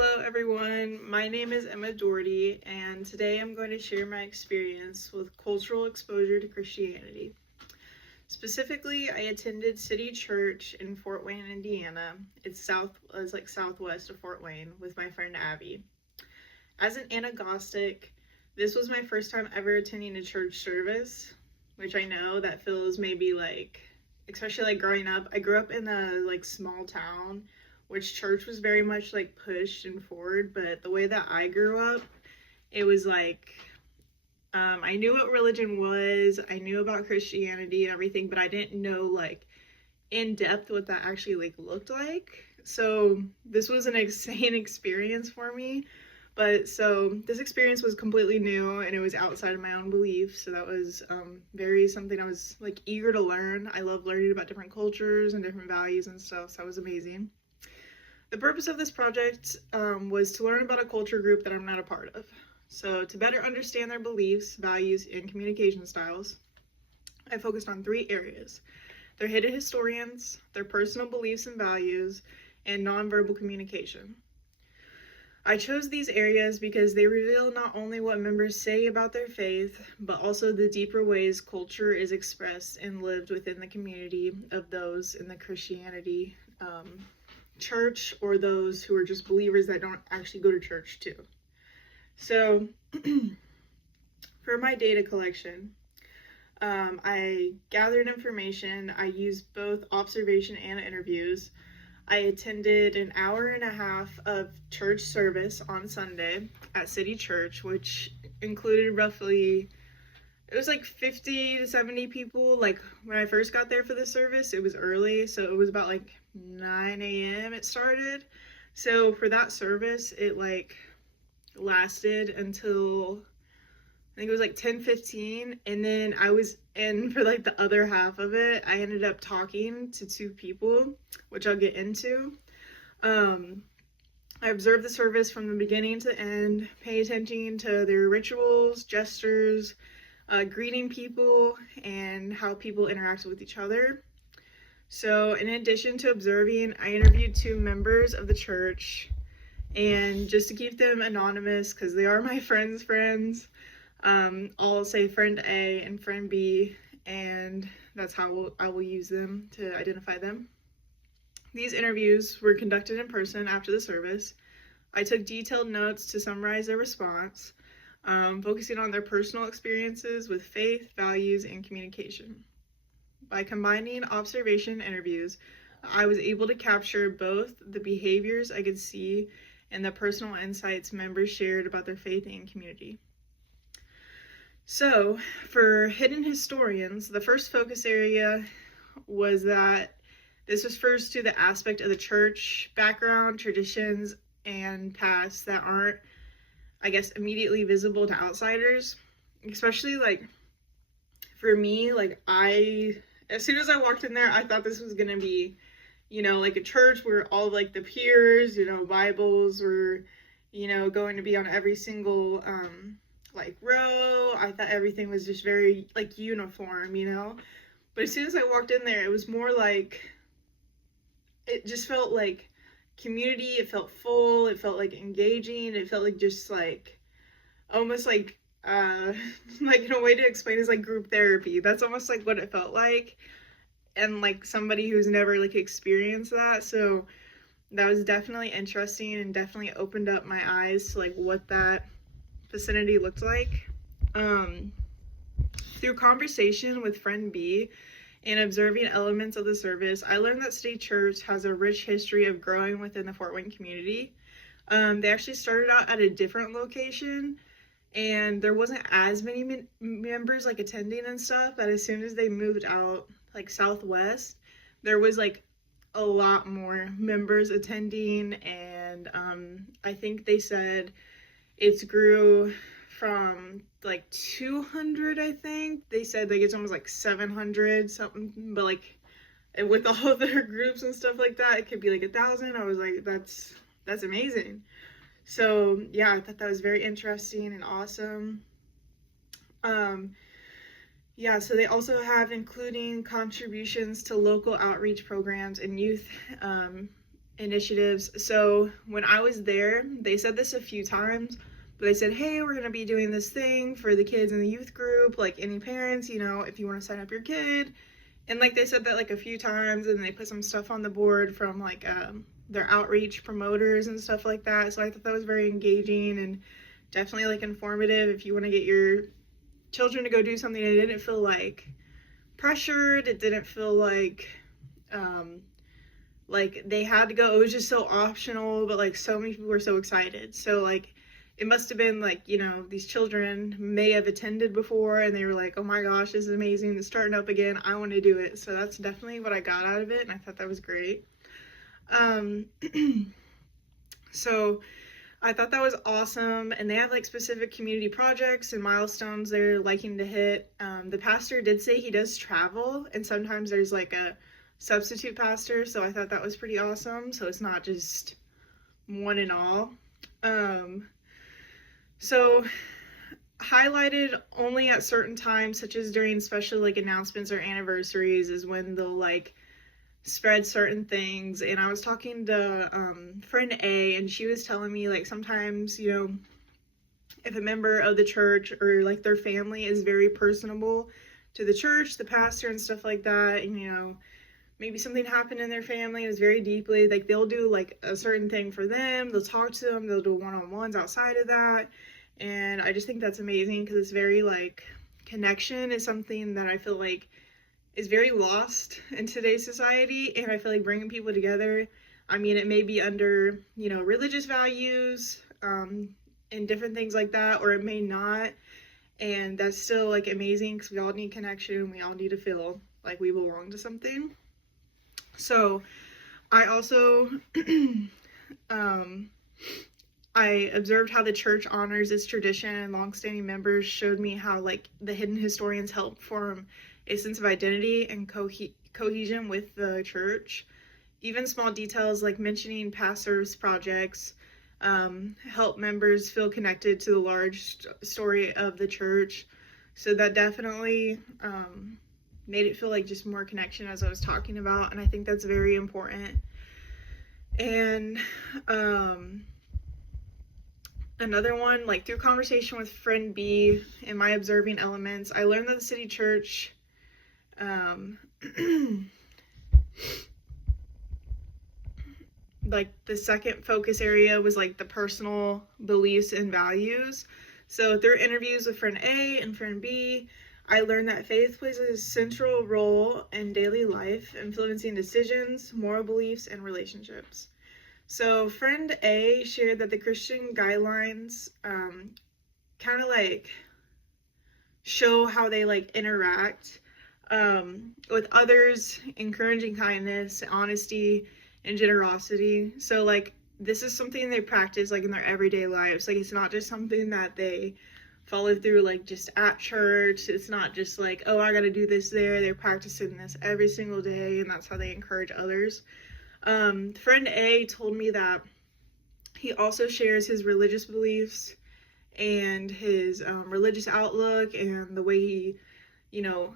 Hello everyone, my name is Emma Doherty, and today I'm going to share my experience with cultural exposure to Christianity. Specifically, I attended City Church in Fort Wayne, Indiana. It's southwest of Fort Wayne with my friend Abby. As an Anagnostic, this was my first time ever attending a church service, which I know that feels maybe especially growing up. I grew up in a small town, which church was very much pushed and forward, but the way that I grew up, it was I knew what religion was, I knew about Christianity and everything, but I didn't know in depth what that actually looked like. So this was an insane experience for me. But so this experience was completely new and it was outside of my own belief. So that was something I was eager to learn. I love learning about different cultures and different values and stuff. So that was amazing. The purpose of this project was to learn about a culture group that I'm not a part of. So to better understand their beliefs, values, and communication styles, I focused on 3 areas: their hidden historians, their personal beliefs and values, and nonverbal communication. I chose these areas because they reveal not only what members say about their faith, but also the deeper ways culture is expressed and lived within the community of those in the Christianity church, or those who are just believers that don't actually go to church too. So for my data collection, I gathered information. I used both observation and interviews. I attended an hour and a half of church service on Sunday at City Church, which included roughly, it was 50 to 70 people. When I first got there for the service, it was early, so it was about 9 a.m. it started. So for that service, it lasted until I think it was 10:15, and then I was in for the other half of it. I ended up talking to 2 people, which I'll get into. I observed the service from the beginning to the end, pay attention to their rituals, gestures, greeting people, and how people interacted with each other. So in addition to observing, I interviewed 2 members of the church, and just to keep them anonymous, because they are my friends' friends, I'll say friend A and friend B, and that's how I will use them to identify them. These interviews were conducted in person after the service. I took detailed notes to summarize their response, focusing on their personal experiences with faith, values, and communication. By combining observation and interviews, I was able to capture both the behaviors I could see and the personal insights members shared about their faith and community. So, for hidden historians, the first focus area was that this refers to the aspect of the church background, traditions, and past that aren't, immediately visible to outsiders. Especially, for me, as soon as I walked in there, I thought this was gonna be, a church where all the peers, Bibles were, going to be on every single, row. I thought everything was just very, uniform, But as soon as I walked in there, it was more it just felt like community. It felt full. It felt engaging. It felt almost in a way to explain is group therapy. That's almost what it felt like. And somebody who's never experienced that. So that was definitely interesting and definitely opened up my eyes to what that vicinity looked like. Through conversation with friend B and observing elements of the service, I learned that City Church has a rich history of growing within the Fort Wayne community. They actually started out at a different location, and there wasn't as many members attending and stuff, but as soon as they moved out southwest, there was a lot more members attending, and I think they said it's grew from 200, I think. They said it's almost 700 something, but with all their groups and stuff like that, it could be 1,000. I was that's amazing. So yeah, I thought that was very interesting and awesome. Yeah, so they also have including contributions to local outreach programs and youth initiatives. So when I was there, they said this a few times, but they said, hey, we're going to be doing this thing for the kids in the youth group, like any parents, you know, if you want to sign up your kid. And like they said that like a few times, and they put some stuff on the board from like their outreach promoters and stuff like that. So I thought that was very engaging and definitely like informative if you want to get your children to go do something. It didn't feel like pressured. It didn't feel like they had to go. It was just so optional, but like so many people were so excited. So like it must have been like, you know, these children may have attended before and they were like, oh my gosh, this is amazing, it's starting up again, I want to do it. So that's definitely what I got out of it, and I thought that was great. So I thought that was awesome, and they have like specific community projects and milestones they're liking to hit. The pastor did say he does travel, and sometimes there's like a substitute pastor, so I thought that was pretty awesome. So it's not just one and all. So highlighted only at certain times, such as during special like announcements or anniversaries, is when they'll like spread certain things. And I was talking to friend A, and she was telling me like sometimes, you know, if a member of the church or like their family is very personable to the church, the pastor and stuff like that, and you know, maybe something happened in their family and it's very deeply, like they'll do like a certain thing for them, they'll talk to them, they'll do one-on-ones outside of that. And I just think that's amazing, because it's very like, connection is something that I feel like is very lost in today's society. And I feel like bringing people together, I mean, it may be under, you know, religious values and different things like that, or it may not, and that's still like amazing, because we all need connection, we all need to feel like we belong to something. So I also I observed how the church honors its tradition, and longstanding members showed me how like the hidden historians help form a sense of identity and cohesion with the church. Even small details like mentioning past service projects help members feel connected to the large story of the church. So that definitely made it feel like just more connection, as I was talking about, and I think that's very important. And another one, like through conversation with friend B and my observing elements, I learned that the city church like the second focus area was like the personal beliefs and values. So through interviews with friend A and friend B, I learned that faith plays a central role in daily life, influencing decisions, moral beliefs, and relationships. So friend A shared that the Christian guidelines kind of like show how they like interact with others, encouraging kindness, honesty, and generosity. So like this is something they practice like in their everyday lives. Like it's not just something that they follow through like just at church. It's not just like, oh, I gotta do this there. They're practicing this every single day, and that's how they encourage others. Friend A told me that he also shares his religious beliefs and his religious outlook and the way he, you know,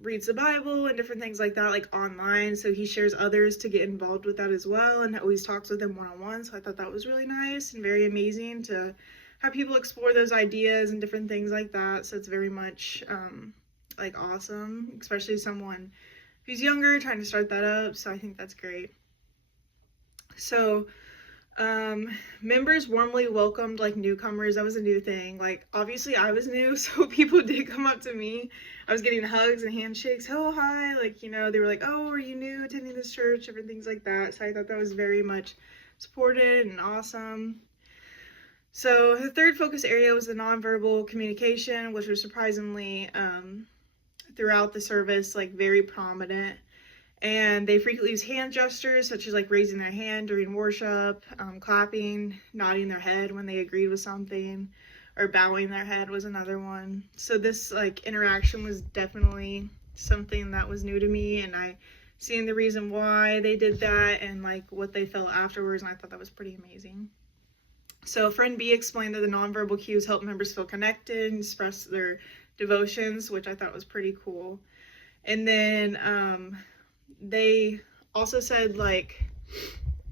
reads the Bible and different things like that, like online. So he shares others to get involved with that as well, and always talks with them one-on-one. So I thought that was really nice and very amazing to have people explore those ideas and different things like that. So it's very much like awesome, especially someone who's younger trying to start that up. So I think that's great. So members warmly welcomed like newcomers. That was a new thing. Like obviously I was new, so people did come up to me. I was getting hugs and handshakes. Oh, hi. Like, you know, they were like, oh, are you new attending this church? Different things like that. So I thought that was very much supported and awesome. So the third focus area was the nonverbal communication, which was surprisingly throughout the service like very prominent. And they frequently use hand gestures, such as like raising their hand during worship, clapping, nodding their head when they agreed with something, or bowing their head was another one. So this like interaction was definitely something that was new to me, and I seen the reason why they did that and like what they felt afterwards, and I thought that was pretty amazing. So friend B explained that the nonverbal cues help members feel connected and express their devotions, which I thought was pretty cool. And then they also said like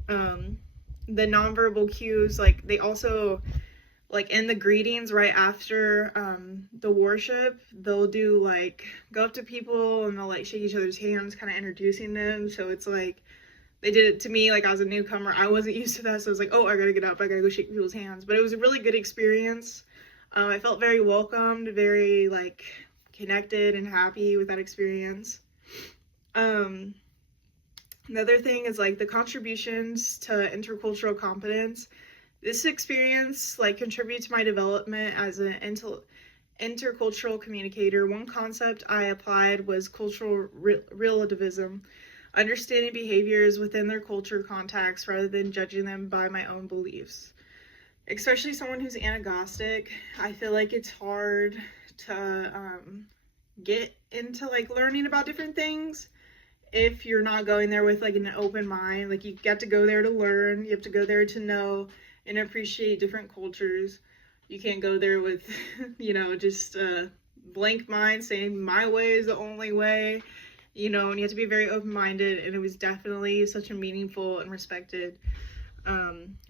The nonverbal cues, like they also, like in the greetings right after the worship, they'll do like go up to people and they'll like shake each other's hands, kind of introducing them. So it's like they did it to me like I was a newcomer. I wasn't used to that, so I was like, oh, I gotta get up, I gotta go shake people's hands. But it was a really good experience. I felt very welcomed, very like connected and happy with that experience. Another thing is like the contributions to intercultural competence. This experience like contributed to my development as an intercultural communicator. One concept I applied was cultural relativism, understanding behaviors within their culture context rather than judging them by my own beliefs. Especially someone who's anagnostic, I feel like it's hard to get into like learning about different things if you're not going there with like an open mind. Like you get to go there to learn, you have to go there to know and appreciate different cultures. You can't go there with just a blank mind saying my way is the only way, and you have to be very open-minded. And it was definitely such a meaningful and respected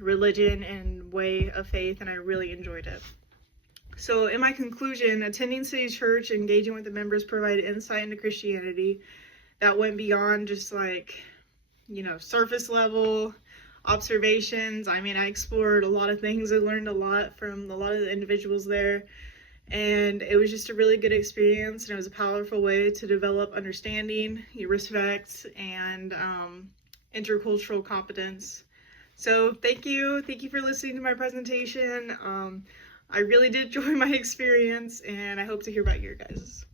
religion and way of faith, and I really enjoyed it. So in my conclusion, attending City Church, engaging with the members provided insight into Christianity that went beyond just like, surface level observations. I mean, I explored a lot of things. I learned a lot from a lot of the individuals there, and it was just a really good experience, and it was a powerful way to develop understanding, respect, and intercultural competence. So thank you for listening to my presentation. I really did enjoy my experience, and I hope to hear about your guys'.